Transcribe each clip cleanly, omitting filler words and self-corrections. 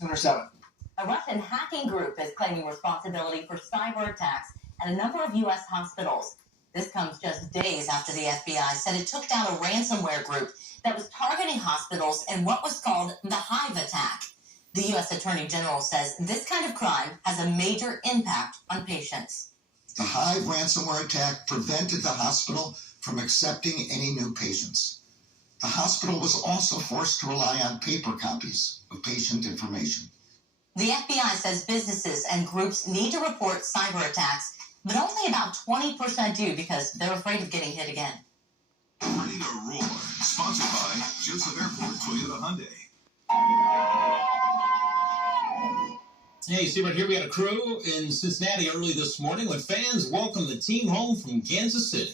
Center 7. A Russian hacking group is claiming responsibility for cyber attacks at a number of U.S. hospitals. This comes just days after the FBI said it took down a ransomware group that was targeting hospitals in what was called the Hive attack. The U.S. Attorney General says this kind of crime has a major impact on patients. The Hive ransomware attack prevented the hospital from accepting any new patients. The hospital was also forced to rely on paper copies of patient information. The FBI says businesses and groups need to report cyber attacks, but only about 20% do because they're afraid of getting hit again. Ready to roar. Sponsored by Joseph Airport Toyota Hyundai. Hey, see right here, we had a crew in Cincinnati early this morning when fans welcomed the team home from Kansas City.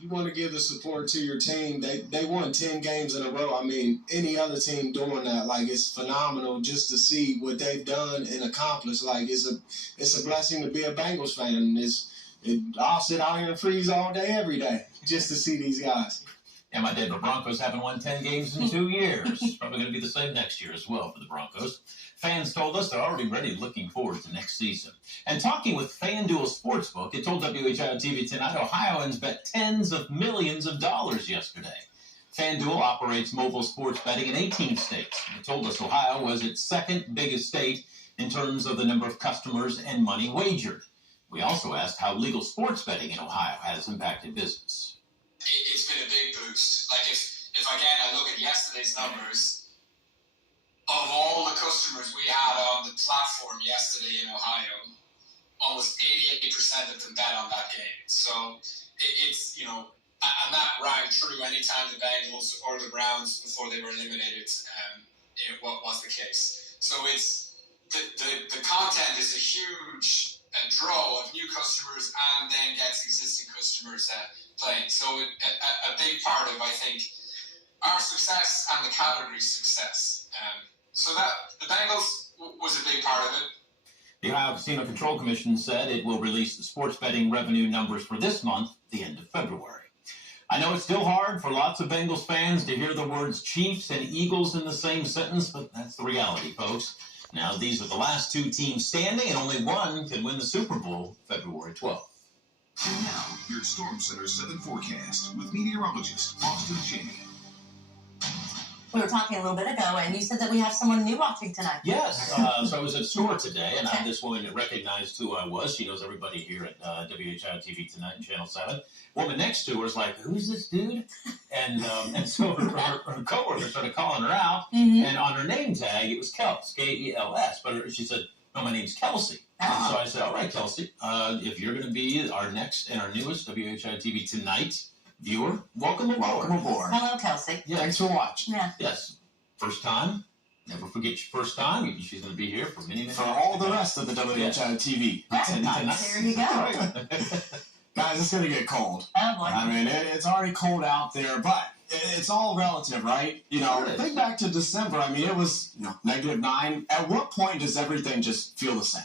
You want to give the support to your team. They won 10 games in a row. I mean, any other team doing that, like, it's phenomenal just to see what they've done and accomplished. Like, it's a blessing to be a Bengals fan. I'll sit out here and freeze all day, every day, just to see these guys. Yeah, my Denver Broncos haven't won 10 games in 2 years. Probably going to be the same next year as well for the Broncos. Fans told us they're already ready, looking forward to next season. And talking with FanDuel Sportsbook, it told WHIO-TV tonight Ohioans bet tens of millions of dollars yesterday. FanDuel operates mobile sports betting in 18 states. It told us Ohio was its second biggest state in terms of the number of customers and money wagered. We also asked how legal sports betting in Ohio has impacted business. It's been a big boost. Like if again I look at yesterday's numbers, of all the customers we had on the platform yesterday in Ohio, almost 88% of them bet on that game. So it's, you know, and that rang true anytime the Bengals or the Browns before they were eliminated, what was the case. So it's the content is a huge draw of new customers and then gets existing customers playing. So a big part of, I think, our success and the category's success. So that the Bengals was a big part of it. The Ohio Casino Control Commission said it will release the sports betting revenue numbers for this month, the end of February. I know it's still hard for lots of Bengals fans to hear the words Chiefs and Eagles in the same sentence, but that's the reality, folks. Now, these are the last two teams standing, and only one can win the Super Bowl February 12th. And now, your Storm Center 7 forecast with meteorologist Austin Chaney. We were talking a little bit ago, and you said that we have someone new watching tonight. Yes. So I was at store today, and I had this woman that recognized who I was. She knows everybody here at WHIO-TV Tonight and Channel 7. Woman next to her is like, who's this dude? And so her coworker started calling her out, and on her name tag, it was Kels, K-E-L-S. But she said, no, my name's Kelsey. And so I said, all right, Kelsey, if you're going to be our next and our newest WHIO-TV Tonight viewer, welcome aboard. Hello, Kelsey. Yeah. Thanks for watching. Yeah. Yes. First time. Never forget your first time. She's going to be here for many, many For all the rest of the WHIO TV. Tonight. There you go. Guys, it's going to get cold. Oh, boy. I mean, it's already cold out there, but it's all relative, right? You know, think back to December. I mean, it was -9. At what point does everything just feel the same?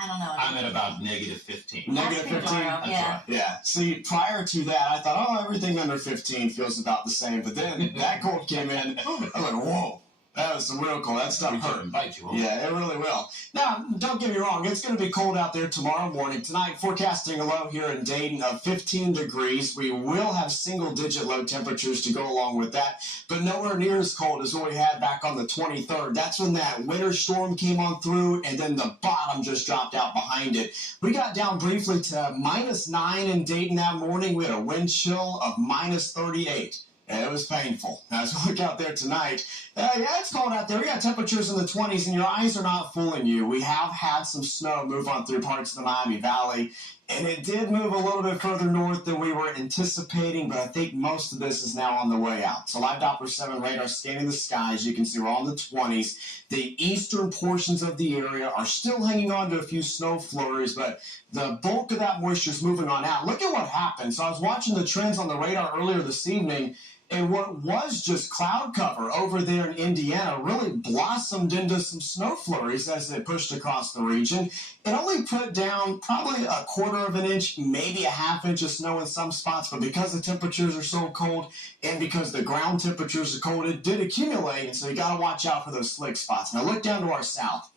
I don't know. I'm at about -15. -15? That's right. Yeah. See, prior to that, I thought, everything under 15 feels about the same. But then that cold came in. I was like, whoa. That was some real cold. That stuff hurt. And bite you. Yeah, it really will. Now, don't get me wrong. It's going to be cold out there tomorrow morning. Tonight, forecasting a low here in Dayton of 15 degrees. We will have single-digit low temperatures to go along with that, but nowhere near as cold as what we had back on the 23rd. That's when that winter storm came on through, and then the bottom just dropped out behind it. We got down briefly to -9 in Dayton that morning. We had a wind chill of -38. And it was painful. Now, as we look out there tonight, it's cold out there. We got temperatures in the 20s, and your eyes are not fooling you. We have had some snow move on through parts of the Miami Valley, and it did move a little bit further north than we were anticipating, but I think most of this is now on the way out. So live Doppler 7 radar scanning the skies. You can see we're all in the 20s. The eastern portions of the area are still hanging on to a few snow flurries, but the bulk of that moisture is moving on out. Look at what happened. So I was watching the trends on the radar earlier this evening, And what was just cloud cover over there in Indiana really blossomed into some snow flurries as it pushed across the region. It only put down probably a quarter of an inch, maybe a half inch of snow in some spots, but because the temperatures are so cold and because the ground temperatures are cold, it did accumulate, and so you got to watch out for those slick spots. Now look down to our south.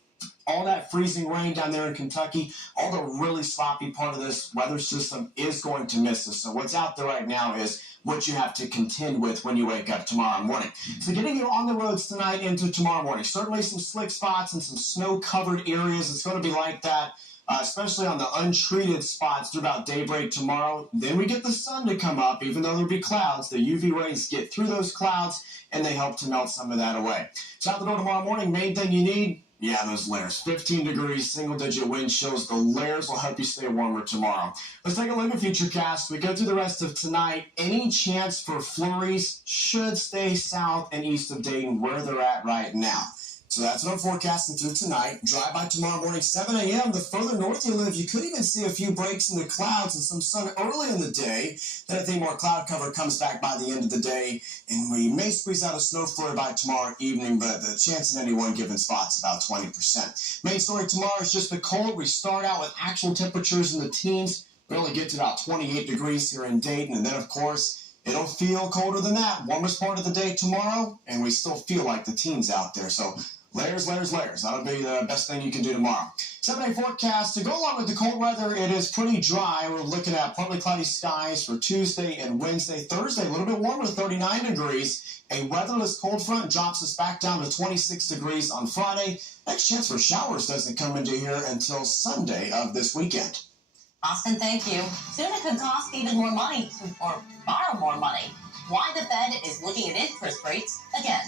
All that freezing rain down there in Kentucky, all the really sloppy part of this weather system is going to miss us. So what's out there right now is what you have to contend with when you wake up tomorrow morning. So getting you on the roads tonight into tomorrow morning. Certainly some slick spots and some snow-covered areas. It's going to be like that, especially on the untreated spots through about daybreak tomorrow. Then we get the sun to come up. Even though there'll be clouds, the UV rays get through those clouds, and they help to melt some of that away. So out the door tomorrow morning, main thing you need, yeah, those layers. 15 degrees, single-digit wind chills. The layers will help you stay warmer tomorrow. Let's take a look at Futurecast. We go through the rest of tonight. Any chance for flurries should stay south and east of Dayton where they're at right now. So that's what I'm forecasting through tonight. Dry by tomorrow morning, 7 a.m. The further north you live, you could even see a few breaks in the clouds and some sun early in the day. Then I think more cloud cover comes back by the end of the day, and we may squeeze out a snow flurry by tomorrow evening, but the chance in any one given spot is about 20%. Main story tomorrow is just the cold. We start out with actual temperatures in the teens. We only get to about 28 degrees here in Dayton, and then, of course, it'll feel colder than that. Warmest part of the day tomorrow, and we still feel like the teens out there. So layers, layers, layers. That'll be the best thing you can do tomorrow. 7-day forecast. To go along with the cold weather, it is pretty dry. We're looking at partly cloudy skies for Tuesday and Wednesday. Thursday, a little bit warmer, 39 degrees. A weatherless cold front drops us back down to 26 degrees on Friday. Next chance for showers doesn't come into here until Sunday of this weekend. Austin, thank you. Soon it could cost even more money or borrow more money. Why the Fed is looking at interest rates again.